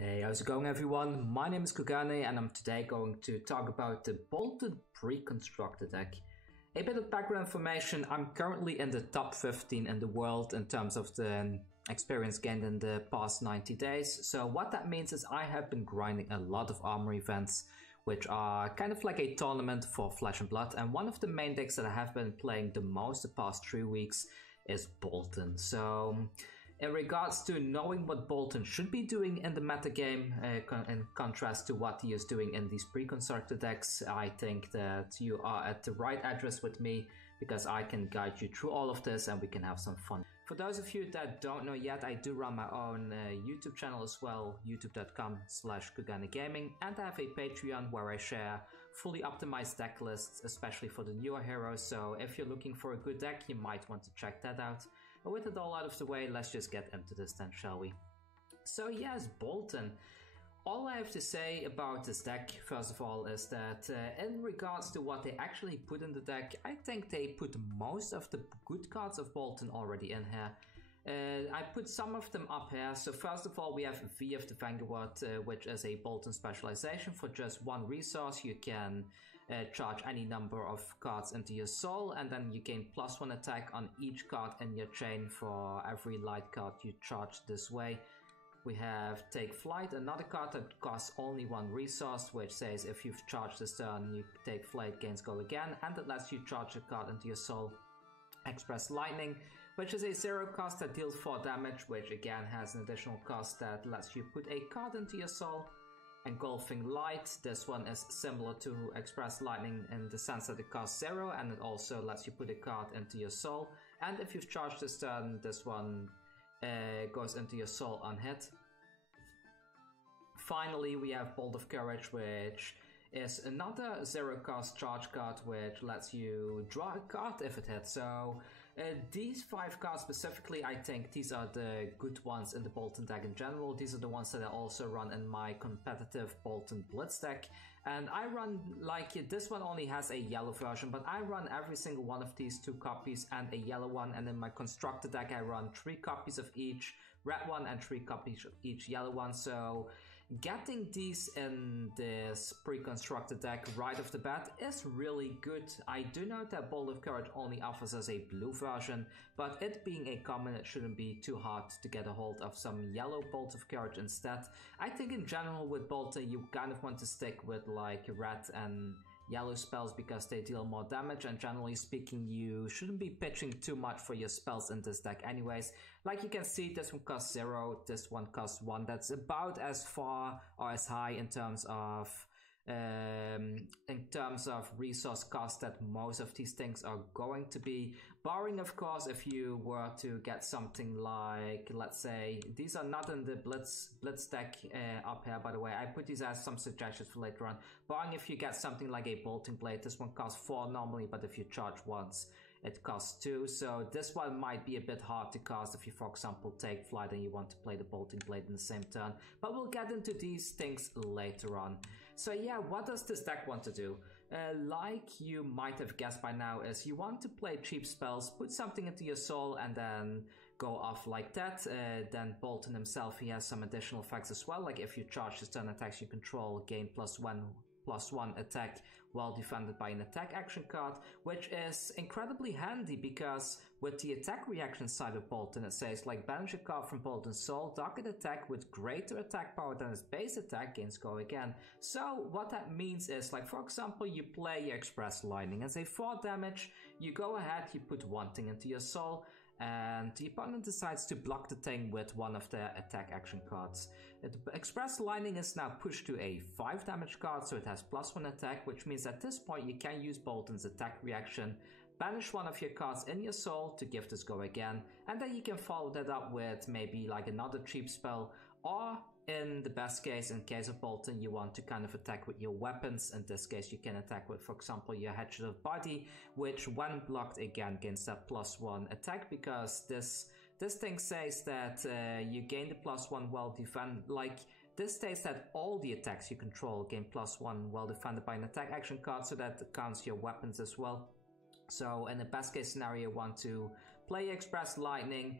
Hey, how's it going everyone? My name is Kugane and I'm today going to talk about the Boltyn pre-constructed deck. A bit of background information, I'm currently in the top 15 in the world in terms of the experience gained in the past 90 days. So what that means is I have been grinding a lot of armor events, which are kind of like a tournament for Flesh and Blood, and one of the main decks that I have been playing the most the past 3 weeks is Boltyn. So in regards to knowing what Boltyn should be doing in the metagame, in contrast to what he is doing in these pre-constructed decks, I think that you are at the right address with me, because I can guide you through all of this and we can have some fun. For those of you that don't know yet, I do run my own YouTube channel as well, youtube.com/KuganeGaming, and I have a Patreon where I share fully optimized deck lists, especially for the newer heroes, so if you're looking for a good deck, you might want to check that out. But with it all out of the way, let's just get into this then, shall we? So yes, Boltyn. All I have to say about this deck, first of all, is that in regards to what they actually put in the deck, I think they put most of the good cards of Boltyn already in here. I put some of them up here. So first of all, we have FaB the Vanguard, which is a Boltyn specialization. For just one resource, you can charge any number of cards into your soul, and then you gain +1 attack on each card in your chain for every light card you charge this way. We have Take Flight, another card that costs only 1 resource, which says if you've charged this turn, you take flight, gains go again, and it lets you charge a card into your soul. Express Lightning, which is a 0 cost that deals 4 damage, which again has an additional cost that lets you put a card into your soul. Engulfing Light, this one is similar to Express Lightning in the sense that it costs 0, and it also lets you put a card into your soul. And if you've charged this turn, this one goes into your soul unhit. Finally, we have Bolt of Courage, which is another 0 cost charge card, which lets you draw a card if it hits. So these 5 cards specifically, I think these are the good ones in the Boltyn deck in general. These are the ones that I also run in my competitive Boltyn Blitz deck. And I run, like, this one only has a yellow version, but I run every single one of these 2 copies and a yellow one. And in my constructed deck, I run 3 copies of each red one and 3 copies of each yellow one. So getting these in this pre-constructed deck right off the bat is really good. I do note that Bolt of Courage only offers us a blue version, but it being a common, it shouldn't be too hard to get a hold of some yellow Bolt of Courage instead. I think in general with Boltyn, you kind of want to stick with like red and yellow spells because they deal more damage, and generally speaking you shouldn't be pitching too much for your spells in this deck anyways. Like you can see, this one costs 0, this one costs 1. That's about as far or as high in terms of resource cost that most of these things are going to be, barring of course if you were to get something like, let's say, these are not in the Blitz deck up here, by the way. I put these as some suggestions for later on. Barring if you get something like a Boltyn Blade, this one costs 4 normally, but if you charge once it costs 2, so this one might be a bit hard to cast if you, for example, take flight and you want to play the Boltyn Blade in the same turn, but we'll get into these things later on. So yeah, what does this deck want to do? Like you might have guessed by now, is you want to play cheap spells, put something into your soul and then go off like that. Then Boltyn himself, he has some additional effects as well, like if you charge his turn attacks you control, gain +1 attack while defended by an attack action card, which is incredibly handy because with the attack reaction side of Boltyn, it says like banish a card from Boltyn's soul, target attack with greater attack power than its base attack, gains go again. So what that means is, like, for example, you play your Express Lightning as a 4 damage, you go ahead, you put 1 thing into your soul, and the opponent decides to block the thing with one of their attack action cards. Express Lightning is now pushed to a 5 damage card, so it has +1 attack, which means at this point you can use Boltyn's attack reaction, banish one of your cards in your soul to give this go again, and then you can follow that up with maybe like another cheap spell, or in the best case, in case of Boltyn, you want to kind of attack with your weapons. In this case, you can attack with, for example, your Hatchet of Body, which when blocked again gains that +1 attack, because this thing says that you gain the +1 while defend, like this states that all the attacks you control gain +1 while defended by an attack action card, so that counts your weapons as well. So in the best case scenario, you want to play Express Lightning,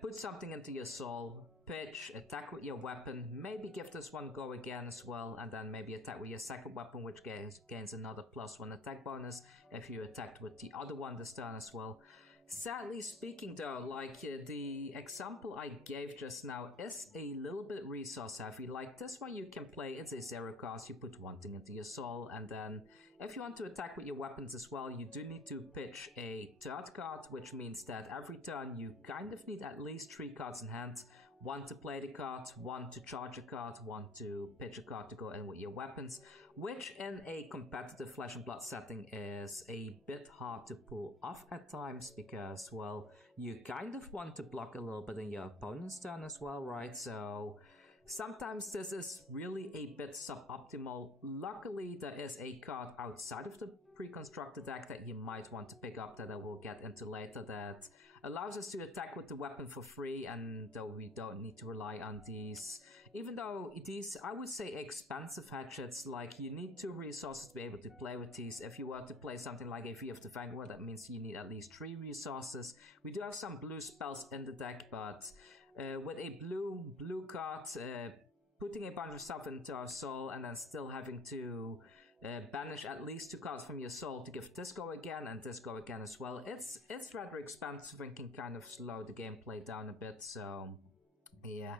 put something into your soul, pitch, attack with your weapon, maybe give this one go again as well, and then maybe attack with your second weapon, which gains another +1 attack bonus if you attacked with the other one this turn as well. Sadly speaking though, like the example I gave just now is a little bit resource heavy. Like this one you can play, it's a 0 cost, you put one thing into your soul, and then if you want to attack with your weapons as well, you do need to pitch a third card, which means that every turn you kind of need at least 3 cards in hand. 1 to play the card, 1 to charge a card, 1 to pitch a card to go in with your weapons, which in a competitive Flesh and Blood setting is a bit hard to pull off at times because, well, you kind of want to block a little bit in your opponent's turn as well, right? So sometimes this is really a bit suboptimal. Luckily, there is a card outside of the pre-constructed deck that you might want to pick up that I will get into later that allows us to attack with the weapon for free, and though we don't need to rely on these, even though these, I would say, expensive hatchets, like you need 2 resources to be able to play with these. If you were to play something like a FaB Vanguard, that means you need at least 3 resources. We do have some blue spells in the deck, but with a blue card, putting a bunch of stuff into our soul and then still having to banish at least 2 cards from your soul to give this go again and this go again as well. It's rather expensive and can kind of slow the gameplay down a bit, so yeah.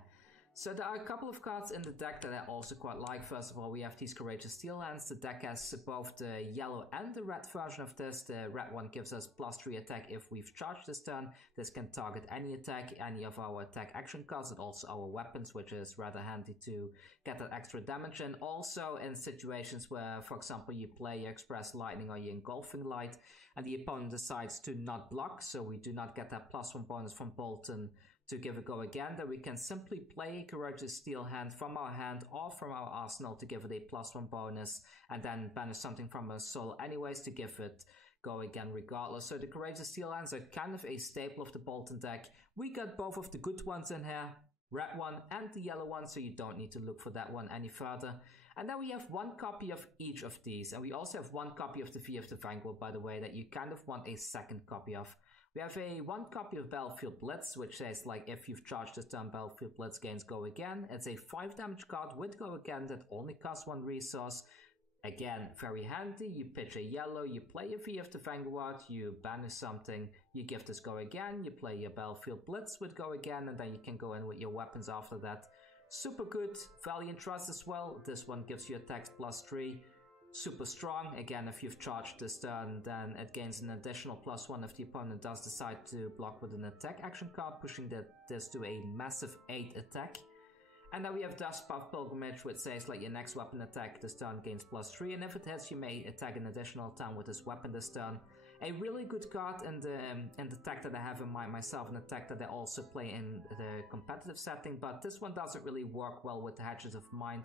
So there are a couple of cards in the deck that I also quite like. First of all, we have these Courageous Steel Hands. The deck has both the yellow and the red version of this. The red one gives us +3 attack if we've charged this turn. This can target any attack, any of our attack action cards, and also our weapons, which is rather handy to get that extra damage in. Also in situations where, for example, you play your Express Lightning or your Engulfing Light, and the opponent decides to not block, so we do not get that +1 bonus from Boltyn to give a go again, then we can simply play a Courageous Steel Hand from our hand or from our arsenal to give it a +1 bonus, and then banish something from our soul anyways to give it go again regardless. So the Courageous Steel Hands are kind of a staple of the Boltyn deck. We got both of the good ones in here, red one and the yellow one, so you don't need to look for that one any further. And then we have 1 copy of each of these, and we also have 1 copy of the FaB Vanguard, by the way, that you kind of want a second copy of. We have a 1 copy of Battlefield Blitz, which says, like, if you've charged this turn, Battlefield Blitz gains go again. It's a 5 damage card with go again that only costs 1 resource. Again, very handy. You pitch a yellow, you play your FaB Vanguard, you banish something, you give this go again, you play your Battlefield Blitz with go again, and then you can go in with your weapons after that. Super good. Valiant Trust as well. This one gives you attacks +3. Super strong. Again, if you've charged this turn, then it gains an additional +1 if the opponent does decide to block with an attack action card, pushing this to a massive 8 attack. And then we have Dustpath Pilgrimage, which says, like, your next weapon attack this turn gains +3, and if it hits, you may attack an additional time with this weapon this turn. A really good card in the deck that I have in mind myself, and a deck that I also play in the competitive setting, but this one doesn't really work well with the Hatchet of Mind,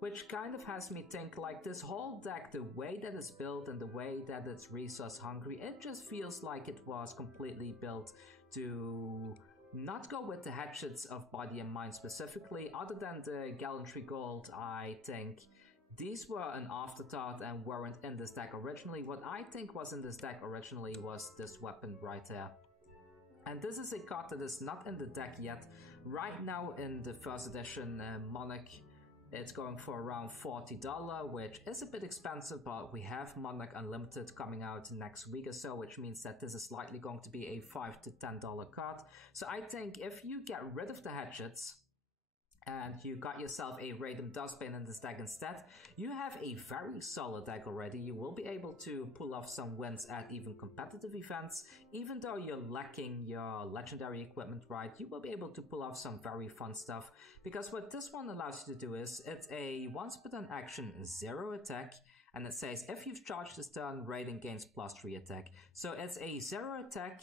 which kind of has me think, like, this whole deck, the way that it's built and the way that it's resource hungry, it just feels like it was completely built to not go with the Hatchets of Body and Mind specifically. Other than the Gallantry Gold, I think these were an afterthought and weren't in this deck originally. What I think was in this deck originally was this weapon right here. And this is a card that is not in the deck yet. Right now in the first edition Monarch, it's going for around $40, which is a bit expensive, but we have Monarch Unlimited coming out next week or so, which means that this is likely going to be a $5 to $10 card. So I think if you get rid of the Hatchets, and you got yourself a Radium Dustbane in this deck instead, you have a very solid deck already. You will be able to pull off some wins at even competitive events. Even though you're lacking your legendary equipment, right, you will be able to pull off some very fun stuff. Because what this one allows you to do is, it's a once per turn action, 0 attack, and it says if you've charged this turn, Raiden gains +3 attack. So it's a 0 attack.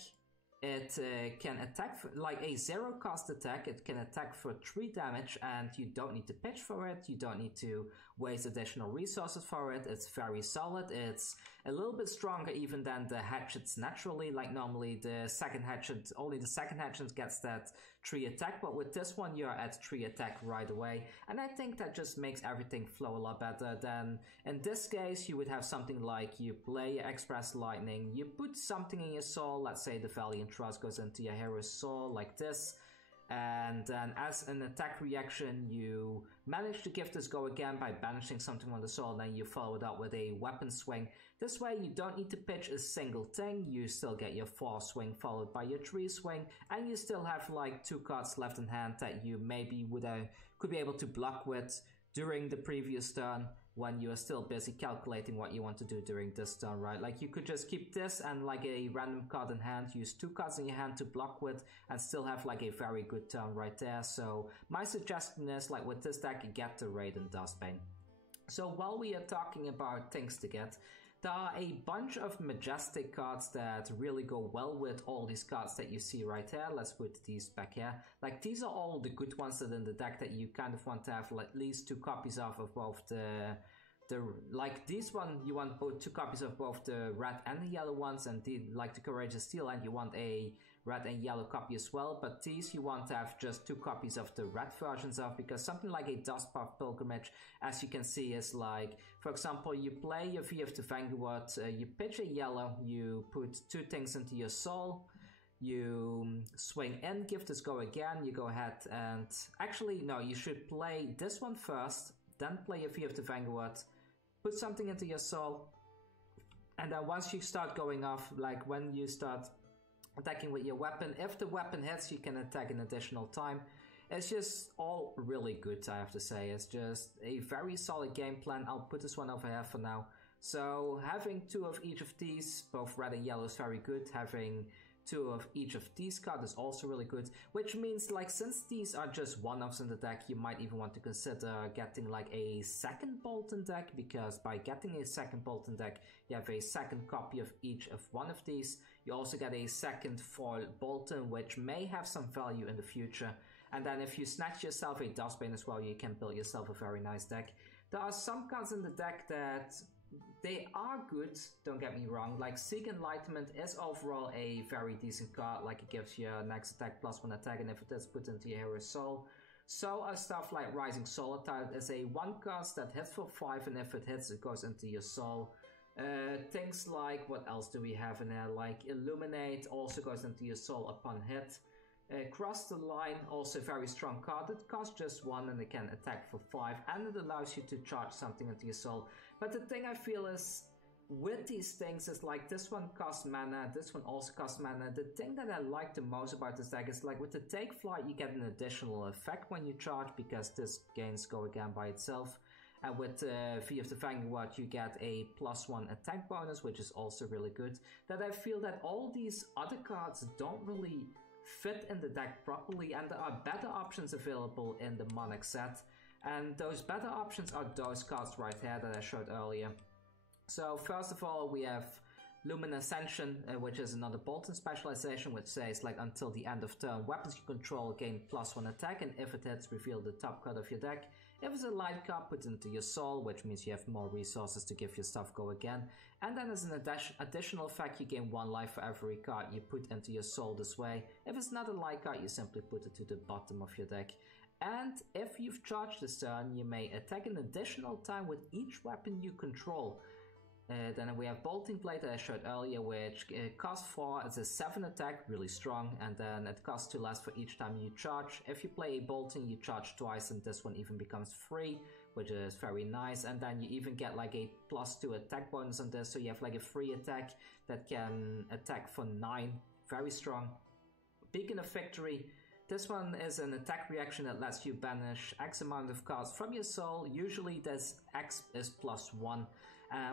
It can attack for, like, a 0 cost attack. It can attack for 3 damage, and you don't need to pitch for it. You don't need to waste additional resources for it. It's very solid. It's a little bit stronger even than the Hatchets naturally. Like, normally the second Hatchet, only the second Hatchet gets that 3 attack, but with this one you're at 3 attack right away. And I think that just makes everything flow a lot better. Than in this case, you would have something like, you play your Express Lightning, you put something in your soul, let's say the Valiant Trust goes into your hero's soul like this. And then as an attack reaction, you manage to give this go again by banishing something on the soil, and then you follow it up with a weapon swing. This way you don't need to pitch a single thing, you still get your 4 swing followed by your 3 swing, and you still have like 2 cards left in hand that you maybe could be able to block with during the previous turn, when you are still busy calculating what you want to do during this turn, right? Like you could just keep this and like a random card in hand, use 2 cards in your hand to block with, and still have like a very good turn right there. So my suggestion is, like with this deck, get the Raid and Dustbane. So while we are talking about things to get, there are a bunch of majestic cards that really go well with all these cards that you see right here. Let's put these back here. Like these are all the good ones that in the deck that you kind of want to have at least 2 copies of both like this one you want both 2 copies of both the red and the yellow ones, and like the Courageous Steel Hand you want a red and yellow copy as well, but these you want to have just 2 copies of the red versions of, because something like a Dustpath Pilgrimage, as you can see, is like, for example, you play your FaB Vanguard, you pitch a yellow, you put 2 things into your soul, you swing in, give this go again, you go ahead and, actually no, you should play this one first, then play your FaB Vanguard, put something into your soul, and then once you start going off, like when you start attacking with your weapon, if the weapon hits, you can attack an additional time. It's just all really good, I have to say. It's just a very solid game plan. I'll put this one over here for now. So having 2 of each of these, both red and yellow, is very good. Having 2 of each of these cards is also really good, which means, like, since these are just one-offs in the deck, you might even want to consider getting like a second Boltyn deck, because by getting a second Boltyn deck, you have a second copy of each of one of these. You also get a second foil Boltyn, which may have some value in the future. And then if you snatch yourself a Dustbane as well, you can build yourself a very nice deck. There are some cards in the deck that they are good, don't get me wrong. Like Seek Enlightenment is overall a very decent card, like it gives you next attack +1 attack, and if it is put into your hero's soul. So are stuff like Rising Solar Tide is a 1 cost that hits for 5, and if it hits, it goes into your soul. Things like, what else do we have in there? Like Illuminate also goes into your soul upon hit. Cross the Line, also a very strong card. It costs just 1 and it can attack for 5, and it allows you to charge something into your soul. But the thing I feel is, with these things, is like this one costs mana, this one also costs mana. The thing that I like the most about this deck is, like, with the Take Flight you get an additional effect when you charge, because this gains go again by itself. And with FaB Vanguard you get a +1 attack bonus, which is also really good. That I feel that all these other cards don't really fit in the deck properly, and there are better options available in the Monarch set. And those better options are those cards right here that I showed earlier. So first of all, we have Lumen Ascension, which is another Boltyn specialization, which says, like, until the end of turn, weapons you control gain +1 attack, and if it hits, reveal the top card of your deck. If it's a light card, put it into your soul, which means you have more resources to give your stuff go again. And then as an additional effect, you gain 1 life for every card you put into your soul this way. If it's not a light card, you simply put it to the bottom of your deck. And if you've charged this turn, you may attack an additional time with each weapon you control. Then we have Boltyn Blade that I showed earlier, which costs 4, it's a 7 attack, really strong, and then it costs 2 less for each time you charge. If you play a Boltyn, you charge twice, and this one even becomes free, which is very nice. And then you even get like a +2 attack bonus on this, so you have like a free attack that can attack for 9, very strong. Beacon of Victory. This one is an attack reaction that lets you banish X amount of cards from your soul. Usually this X is +1.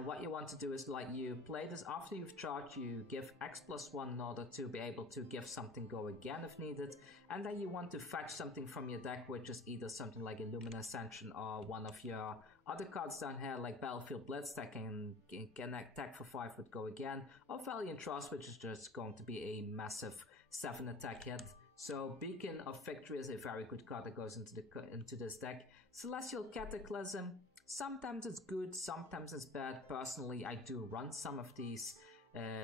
What you want to do is, like, you play this after you've charged, you give X +1 in order to be able to give something go again if needed, and then you want to fetch something from your deck, which is either something like a Lumen Ascension or one of your other cards down here, like Battlefield Blitz Deck can attack for 5 with go again, or Valiant Trust, which is just going to be a massive 7 attack hit. So Beacon of Victory is a very good card that goes into this deck. Celestial Cataclysm. Sometimes it's good, sometimes it's bad. Personally, I do run some of these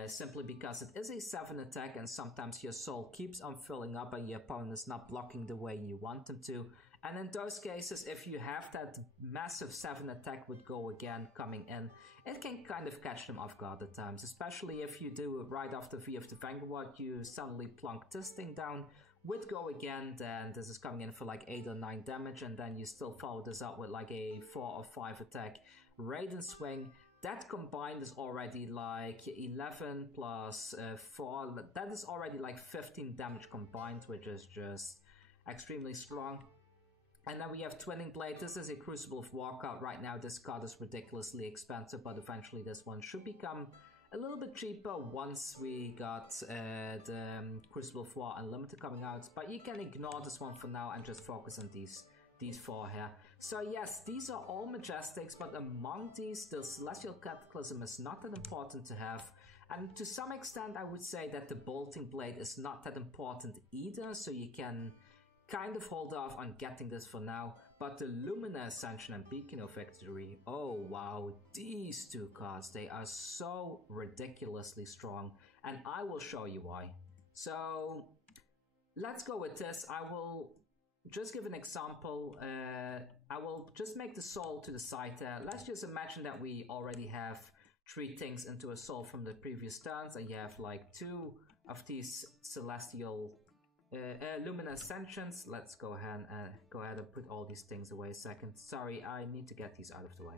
simply because it is a 7 attack, and sometimes your soul keeps on filling up and your opponent is not blocking the way you want them to. And in those cases, if you have that massive 7 attack with go again coming in, it can kind of catch them off guard at times. Especially if you do it right after FaB Vanguard, you suddenly plunk this thing down with Go Again, then this is coming in for like 8 or 9 damage, and then you still follow this up with like a 4 or 5 attack Raiden Swing. That combined is already like 11 plus 4. That is already like 15 damage combined, which is just extremely strong. And then we have Twinning Blade. This is a Crucible of War card. Right now this card is ridiculously expensive, but eventually this one should become a little bit cheaper once we got the Crucible of War Unlimited coming out. But you can ignore this one for now and just focus on these 4 here. So yes, these are all Majestics, but among these, the Celestial Cataclysm is not that important to have. And to some extent, I would say that the Boltyn Blade is not that important either, so you can kind of hold off on getting this for now. But the Lumen Ascension and Beacon of Victory, oh wow, these 2 cards, they are so ridiculously strong, and I will show you why. So let's go with this. I will just give an example. I will just make the soul to the side there. Let's just imagine that we already have 3 things into a soul from the previous turns, and you have like 2 of these celestial Lumen Ascensions. Let's go ahead and put all these things away a second. Sorry, I need to get these out of the way.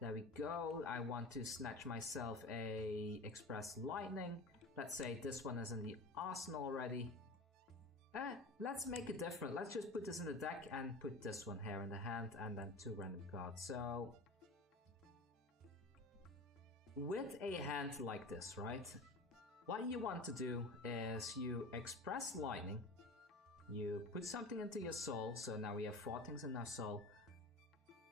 There we go. I want to snatch myself a Express Lightning. Let's say this one is in the arsenal already. Let's make it different. Let's just put this in the deck and put this one here in the hand, and then 2 random cards. So with a hand like this, right? What you want to do is you Express Lightning, you put something into your soul, so now we have 4 things in our soul,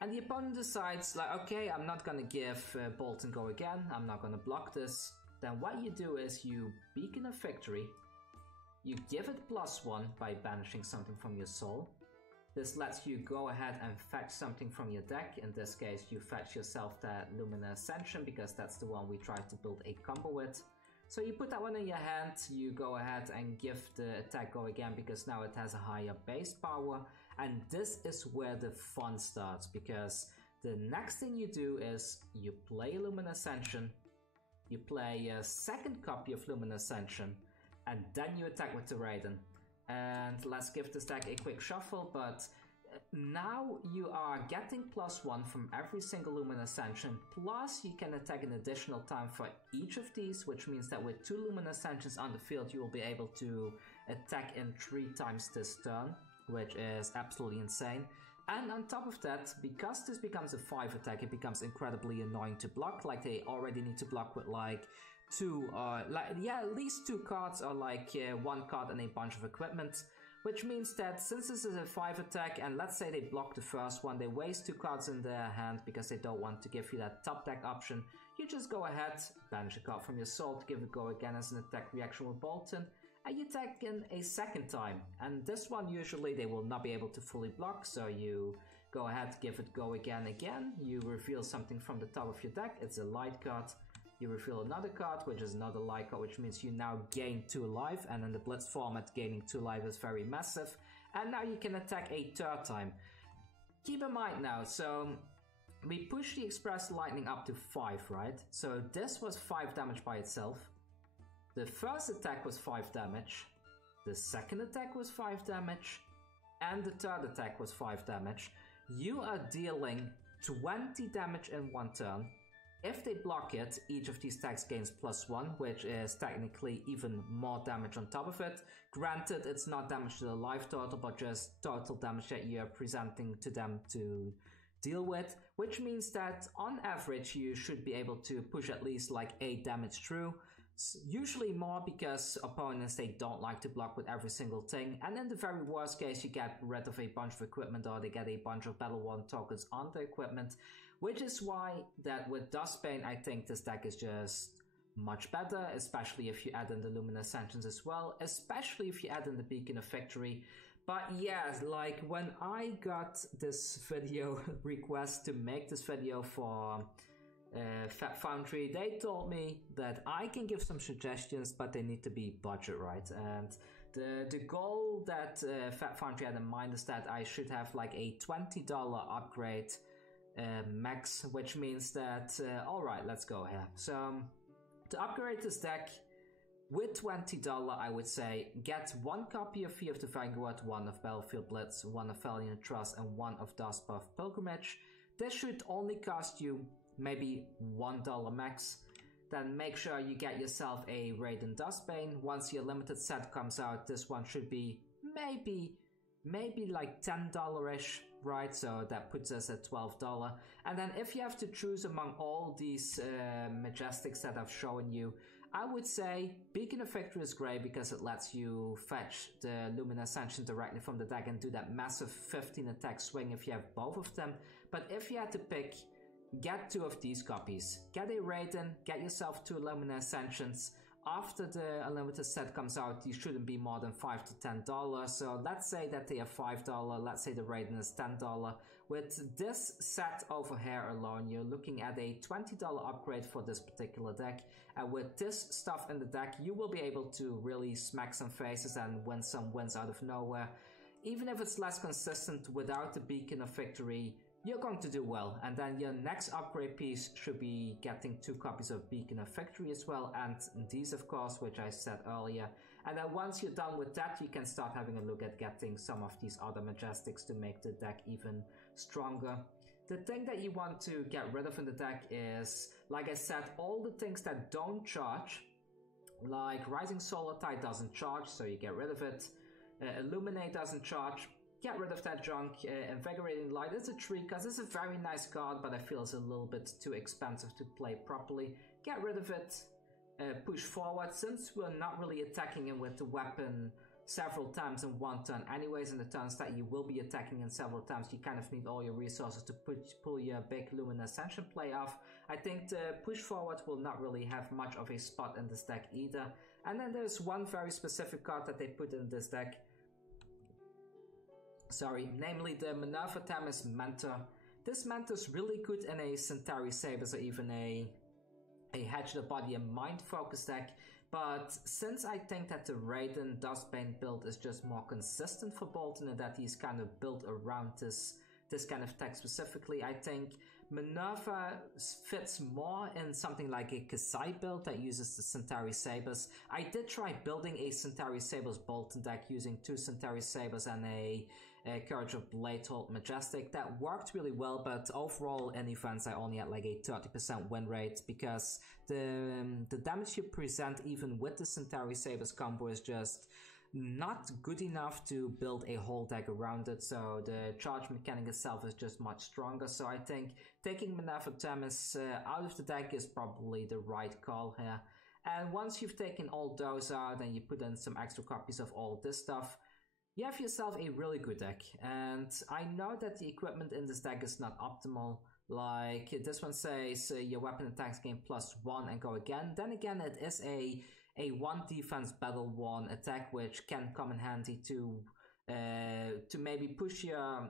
and the opponent decides like, okay, I'm not gonna give Boltyn Go Again, I'm not gonna block this. Then what you do is you Beacon of Victory, you give it +1 by banishing something from your soul. This lets you go ahead and fetch something from your deck. In this case, you fetch yourself that Lumen Ascension because that's the one we tried to build a combo with. So you put that one in your hand, you go ahead and give the attack Go Again because now it has a higher base power. And this is where the fun starts, because the next thing you do is you play Lumen Ascension, you play a second copy of Lumen Ascension, and then you attack with the Raiden. And let's give this deck a quick shuffle, but now you are getting +1 from every single Lumen Ascension, plus you can attack an additional time for each of these, which means that with 2 Lumen Ascensions on the field you will be able to attack in 3 times this turn, which is absolutely insane. And on top of that, because this becomes a 5 attack, it becomes incredibly annoying to block. Like, they already need to block with like 2, at least 2 cards, or like 1 card and a bunch of equipment. Which means that since this is a 5 attack, and let's say they block the first one, they waste 2 cards in their hand because they don't want to give you that top deck option. You just go ahead, banish a card from your soul to give it Go Again as an attack reaction with Boltyn, and you attack in a second time. And this one usually they will not be able to fully block, so you go ahead, give it Go Again, you reveal something from the top of your deck, it's a light card. You reveal another card, which is another light card, which means you now gain 2 life, and in the Blitz format, gaining 2 life is very massive. And now you can attack a 3rd time. Keep in mind now, so we push the Express Lightning up to 5, right? So this was 5 damage by itself. The first attack was 5 damage. The second attack was 5 damage. And the third attack was 5 damage. You are dealing 20 damage in 1 turn. If they block it, each of these attacks gains +1, which is technically even more damage on top of it. Granted, it's not damage to the life total, but just total damage that you're presenting to them to deal with, which means that on average you should be able to push at least like 8 damage through. Usually more, because opponents, they don't like to block with every single thing, and in the very worst case you get rid of a bunch of equipment, or they get a bunch of Battle 1 tokens on the equipment. Which is why that with Dustbane, I think this deck is just much better, especially if you add in the Lumen Ascensions as well, especially if you add in the Beacon of Victory. But yeah, like when I got this video request to make this video for FaB Foundry, they told me that I can give some suggestions, but they need to be budget right. And the goal that FaB Foundry had in mind is that I should have like a $20 upgrade max, which means that alright, let's go here. So to upgrade this deck, With $20, I would say get one copy of Fear of the Vanguard, one of Battlefield Blitz, one of Valiant Trust, and one of Dustbuff Pilgrimage. This should only cost you maybe $1 max. Then make sure you get yourself a Raiden Dustbane. Once your limited set comes out, this one should be maybe like $10-ish, right? So that puts us at $12. And then if you have to choose among all these Majestics that I've shown you, I would say Beacon of Victory is great because it lets you fetch the Lumen Ascension directly from the deck and do that massive 15 attack swing if you have both of them. But if you had to pick, get 2 of these copies. Get a Raiden, get yourself 2 Lumen Ascensions. After the unlimited set comes out, you shouldn't be more than $5 to $10. So let's say that they are $5. Let's say the Raiden is $10. With this set over here alone, you're looking at a $20 upgrade for this particular deck. And with this stuff in the deck, you will be able to really smack some faces and win some wins out of nowhere. Even if it's less consistent without the Beacon of Victory, you're going to do well. And then your next upgrade piece should be getting 2 copies of Beacon of Victory as well, and these of course, which I said earlier. And then once you're done with that, you can start having a look at getting some of these other Majestics to make the deck even stronger. The thing that you want to get rid of in the deck is, like I said, all the things that don't charge, like Rising Solar Tide doesn't charge, so you get rid of it. Illuminate doesn't charge. Get rid of that junk. Invigorating Light is a treat because it's a very nice card, but I feel it's a little bit too expensive to play properly. Get rid of it. Push forward. Since we're not really attacking him with the weapon several times in one turn anyways, in the turns that you will be attacking in several times, you kind of need all your resources to pull your big Lumen Ascension play off. I think the push forward will not really have much of a spot in this deck either. And then there's one very specific card that they put in this deck, namely the Minerva Themis Mentor. This Mentor is really good in a Centauri Sabers or even a Hedge the Body and Mind focus deck, but since I think that the Raiden Dustbane build is just more consistent for Boltyn and that he's kind of built around this kind of tech specifically, I think Minerva fits more in something like a Kasai build that uses the Centauri Sabers. I did try building a Centauri Sabers Boltyn deck using 2 Centauri Sabers and a Courage of Bladehold Majestic. That worked really well, but overall in events I only had like a 30% win rate because the damage you present even with the Centauri Sabers combo is just not good enough to build a whole deck around it, so the charge mechanic itself is just much stronger. So I think taking Minerva Themis out of the deck is probably the right call here. And once you've taken all those out and you put in some extra copies of all this stuff, you have yourself a really good deck. And I know that the equipment in this deck is not optimal. Like this one says your weapon attacks gain +1 and go again. Then again, it is a 1 defense battle 1 attack, which can come in handy to maybe push your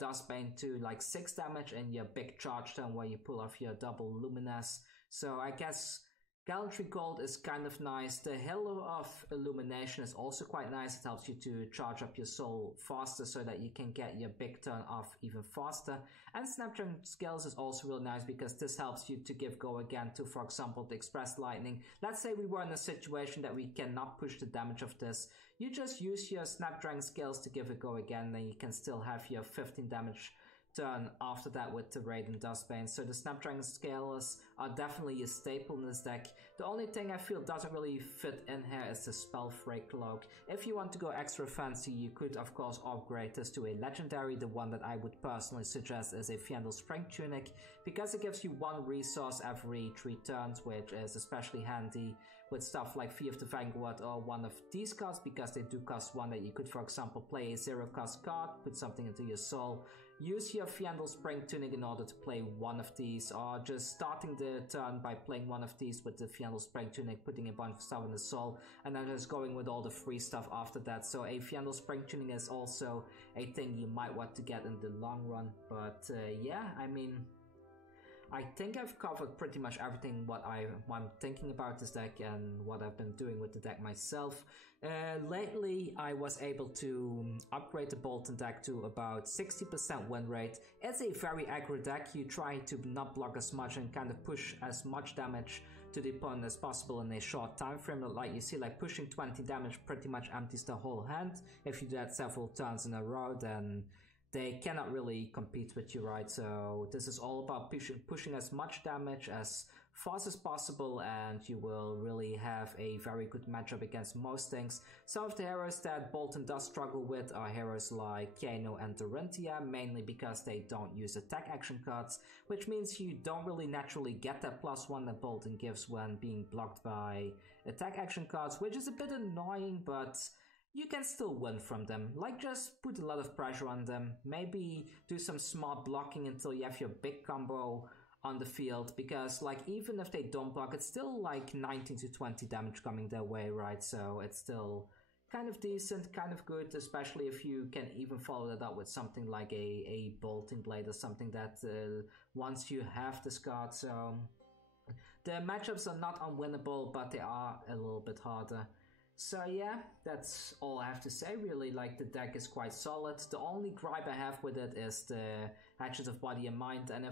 Dustbane to like 6 damage in your big charge turn where you pull off your double Luminous. So I guess Gallantry Gold is kind of nice. The Halo of Illumination is also quite nice. It helps you to charge up your soul faster so that you can get your big turn off even faster. And Snapdragon Scales is also really nice because this helps you to give go again to, for example, the Express Lightning. Let's say we were in a situation that we cannot push the damage of this. You just use your Snapdragon Scales to give it go again, then you can still have your 15 damage turn after that with the Raiden Dustbane. So the Snapdragon Scales are definitely a staple in this deck. The only thing I feel doesn't really fit in here is the Spellfray Cloak. If you want to go extra fancy, you could of course upgrade this to a legendary. The one that I would personally suggest is a Fiendal Spring Tunic, because it gives you 1 resource every 3 turns, which is especially handy with stuff like Fear of the Vanguard or one of these cards, because they do cost 1 that you could, for example, play a 0 cost card, put something into your soul, use your Fiendal Spring Tunic in order to play 1 of these, or just starting the turn by playing 1 of these with the Fiendal Spring Tunic, putting a bunch of stuff in the soul, and then just going with all the free stuff after that. So a Fiendal Spring Tunic is also a thing you might want to get in the long run. But yeah, I mean, I think I've covered pretty much everything what I'm thinking about this deck and what I've been doing with the deck myself. Lately, I was able to upgrade the Boltyn deck to about 60% win rate. It's a very aggro deck. You try to not block as much and kind of push as much damage to the opponent as possible in a short time frame. Like you see, like pushing 20 damage pretty much empties the whole hand. If you do that several turns in a row, then they cannot really compete with you, right? So this is all about pushing as much damage as fast as possible, and you will really have a very good matchup against most things. Some of the heroes that Boltyn does struggle with are heroes like Kano and Dorinthia, mainly because they don't use attack action cards, which means you don't really naturally get that +1 that Boltyn gives when being blocked by attack action cards, which is a bit annoying, but you can still win from them. Like, just put a lot of pressure on them, maybe do some smart blocking until you have your big combo on the field, because like even if they don't block, it's still like 19 to 20 damage coming their way, right? So it's still kind of decent, kind of good, especially if you can even follow that up with something like a Boltyn Blade or something that once you have this card. So the matchups are not unwinnable, but they are a little bit harder. So yeah, that's all I have to say really. Like, the deck is quite solid. The only gripe I have with it is the Hatchet of Body and Mind, and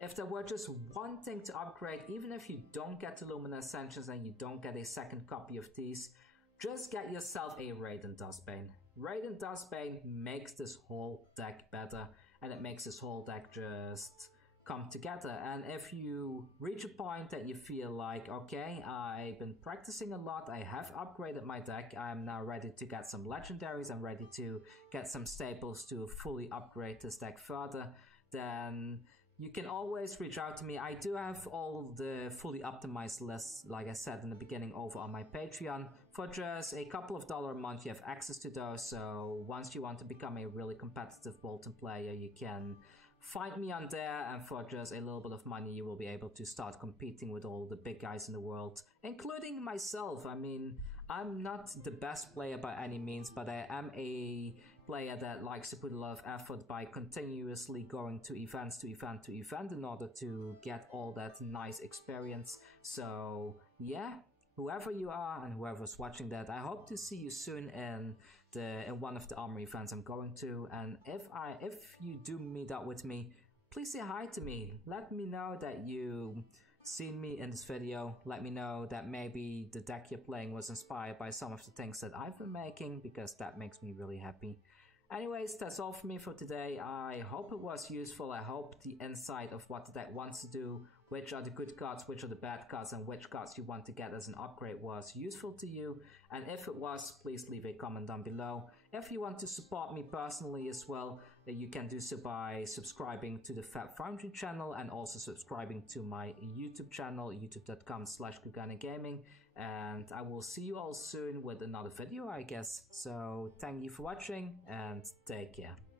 if there were just one thing to upgrade, even if you don't get the Lumen Ascensions and you don't get a second copy of these, just get yourself a Raiden Dustbane. Raiden Dustbane makes this whole deck better, and it makes this whole deck just come together. And if you reach a point that you feel like, okay, I've been practicing a lot, I have upgraded my deck, I'm now ready to get some legendaries, I'm ready to get some staples to fully upgrade this deck further, then you can always reach out to me. I do have all the fully optimized lists, like I said in the beginning, over on my Patreon. For just a couple of dollars a month, you have access to those. So once you want to become a really competitive Boltyn player, you can find me on there, and for just a little bit of money, you will be able to start competing with all the big guys in the world, including myself. I mean, I'm not the best player by any means, but I am a player that likes to put a lot of effort by continuously going to event in order to get all that nice experience. So yeah, whoever you are and whoever's watching that, I hope to see you soon in one of the armor events I'm going to. And if you do meet up with me, please say hi to me. Let me know that you seen me in this video. Let me know that maybe the deck you're playing was inspired by some of the things that I've been making, because that makes me really happy. Anyways, that's all for me for today. I hope it was useful. I hope the insight of what the deck wants to do, which are the good cards, which are the bad cards, and which cards you want to get as an upgrade was useful to you. And if it was, please leave a comment down below. If you want to support me personally as well, you can do so by subscribing to the FaB Foundry channel and also subscribing to my YouTube channel, youtube.com/Kugane Gaming. And I will see you all soon with another video, I guess. So thank you for watching and take care.